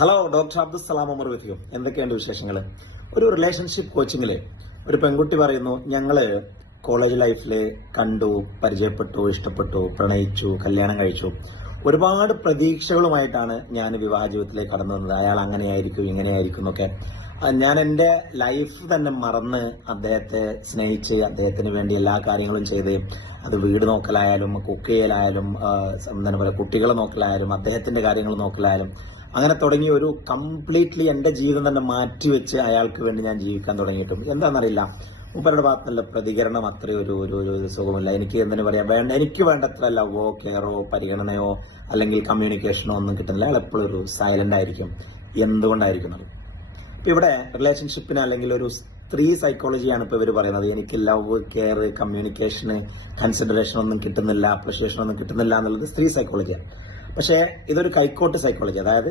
Hello, doctor Abdul Salam Umar with you. എന്തൊക്കെയുണ്ട് വിശേഷങ്ങൾ? ഒരു റിലേഷൻഷിപ്പ് കോച്ചിങ്ങില് ഒരു പെൺകുട്ടി പറയുന്നു, ഞങ്ങള് കോളേജ് ലൈഫില് കണ്ടു, പരിചയപ്പെട്ടു, ഇഷ്ടപ്പെട്ടു, പ്രണയിച്ചു, കല്യാണം കഴിച്ചു. ഒരുപാട് പ്രതീക്ഷകളുമായിട്ടാണ് ഞാൻ വിവാഹ ജീവിതത്തിലേക്ക് കടന്നു വന്നത്. അയാൾ അങ്ങനെയായിരിക്കും, ഇങ്ങനെയായിരിക്കും എന്നൊക്കെ. ഞാൻ എന്റെ ലൈഫ് തന്നെ മറന്ന് അദ്ദേഹത്തെ സ്നേഹിച്ച് അദ്ദേഹത്തിന് വേണ്ടി എല്ലാ കാര്യങ്ങളും ചെയ്ത്, അത് വീട് നോക്കലായാലും കുക്ക് ചെയ്യലായാലും എന്താണ് പറയുക, കുട്ടികളെ നോക്കലായാലും അദ്ദേഹത്തിന്റെ കാര്യങ്ങൾ നോക്കലായാലും അങ്ങനെ തുടങ്ങി ഒരു കംപ്ലീറ്റ്ലി എന്റെ ജീവിതം തന്നെ മാറ്റിവെച്ച് അയാൾക്ക് വേണ്ടി ഞാൻ ജീവിക്കാൻ തുടങ്ങിയിട്ടും എന്താണെന്നറിയില്ല, മൂപ്പരുടെ ഭാഗത്തുനിന്നുള്ള പ്രതികരണം അത്രയും ഒരു സുഖമില്ല. എനിക്ക് എന്തിനു പറയാ, എനിക്ക് വേണ്ടത്ര ലവോ കെയറോ പരിഗണനയോ അല്ലെങ്കിൽ കമ്മ്യൂണിക്കേഷനോ ഒന്നും കിട്ടുന്നില്ല. അയാൾ എപ്പോഴും ഒരു സൈലന്റ് ആയിരിക്കും. എന്തുകൊണ്ടായിരിക്കുന്നത്? ഇപ്പൊ ഇവിടെ റിലേഷൻഷിപ്പിന് അല്ലെങ്കിൽ ഒരു സ്ത്രീ സൈക്കോളജിയാണ് ഇപ്പൊ ഇവർ പറയുന്നത്. എനിക്ക് ലവ്, കെയർ, കമ്മ്യൂണിക്കേഷന്, കൺസിഡറേഷൻ ഒന്നും കിട്ടുന്നില്ല, അപ്രിഷിയേഷൻ ഒന്നും കിട്ടുന്നില്ല എന്നുള്ളത് സ്ത്രീ സൈക്കോളജിയാണ്. പക്ഷേ ഇതൊരു കൈക്കോട്ട് സൈക്കോളജി. അതായത്